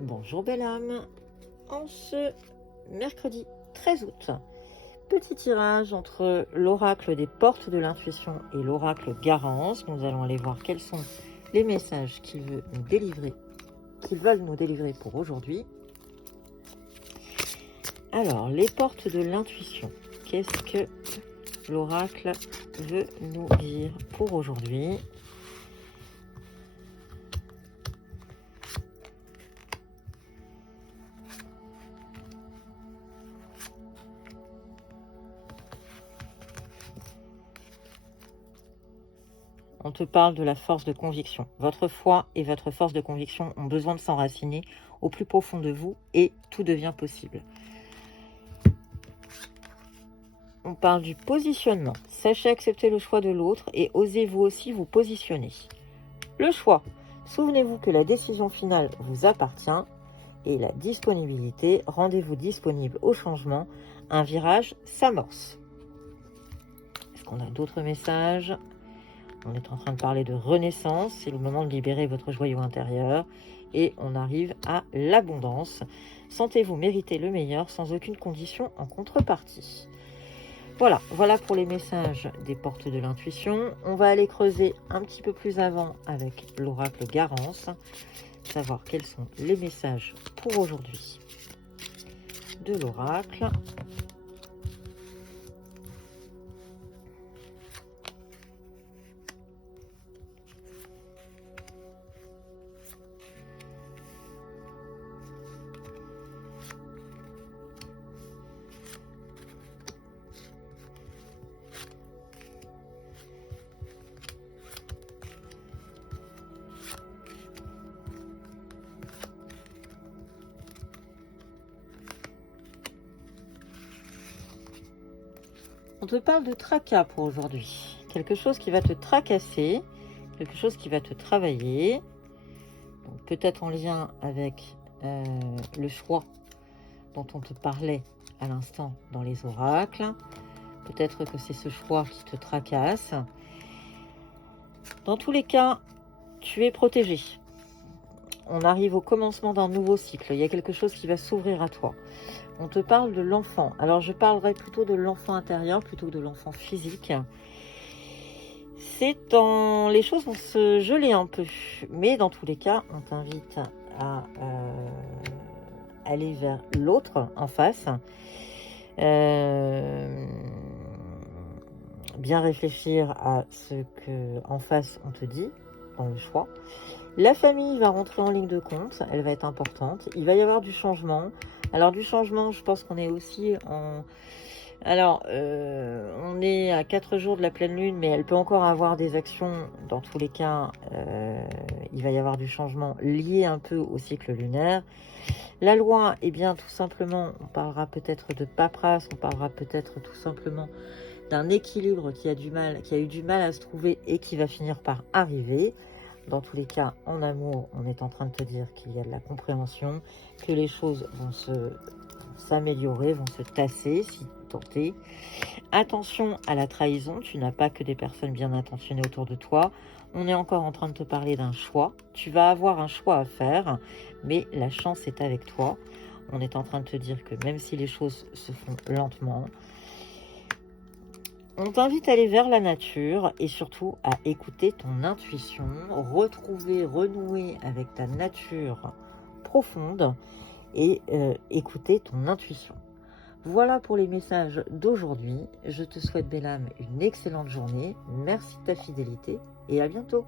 Bonjour belle âme, en ce mercredi 13 août, petit tirage entre l'oracle des portes de l'intuition et l'oracle Garance. Nous allons aller voir quels sont les messages qu'ils veulent nous délivrer pour aujourd'hui. Alors, les portes de l'intuition, qu'est-ce que l'oracle veut nous dire pour aujourd'hui ? On te parle de la force de conviction. Votre foi et votre force de conviction ont besoin de s'enraciner au plus profond de vous et tout devient possible. On parle du positionnement. Sachez accepter le choix de l'autre et osez vous aussi vous positionner. Le choix. Souvenez-vous que la décision finale vous appartient. Et la disponibilité. Rendez-vous disponible au changement. Un virage s'amorce. Est-ce qu'on a d'autres messages ? On est en train de parler de renaissance. C'est le moment de libérer votre joyau intérieur. Et on arrive à l'abondance. Sentez-vous mériter le meilleur sans aucune condition en contrepartie. Voilà pour les messages des portes de l'intuition. On va aller creuser un petit peu plus avant avec l'oracle Garance, savoir quels sont les messages pour aujourd'hui de l'oracle. On te parle de tracas pour aujourd'hui. Quelque chose qui va te tracasser, quelque chose qui va te travailler. Peut-être en lien avec le choix dont on te parlait à l'instant dans les oracles. Peut-être que c'est ce choix qui te tracasse. Dans tous les cas, tu es protégé. On arrive au commencement d'un nouveau cycle. Il y a quelque chose qui va s'ouvrir à toi. On te parle de l'enfant. Alors, je parlerai plutôt de l'enfant intérieur plutôt que de l'enfant physique. Les choses vont se geler un peu. Mais dans tous les cas, on t'invite à aller vers l'autre en face. Bien réfléchir à ce que en face on te dit dans le choix. La famille va rentrer en ligne de compte, elle va être importante. Il va y avoir du changement. Alors du changement, je pense qu'on est aussi en... Alors, on est à 4 jours de la pleine lune, mais elle peut encore avoir des actions. Dans tous les cas, il va y avoir du changement lié un peu au cycle lunaire. La loi, eh bien, tout simplement, on parlera peut-être de paperasse, on parlera peut-être tout simplement d'un équilibre qui a eu du mal à se trouver et qui va finir par arriver. Dans tous les cas, en amour, on est en train de te dire qu'il y a de la compréhension, que les choses vont s'améliorer, vont se tasser, si tenter. Attention à la trahison, tu n'as pas que des personnes bien intentionnées autour de toi. On est encore en train de te parler d'un choix. Tu vas avoir un choix à faire, mais la chance est avec toi. On est en train de te dire que même si les choses se font lentement, on t'invite à aller vers la nature et surtout à écouter ton intuition, renouer avec ta nature profonde et écouter ton intuition. Voilà pour les messages d'aujourd'hui. Je te souhaite, belle âme, une excellente journée. Merci de ta fidélité et à bientôt.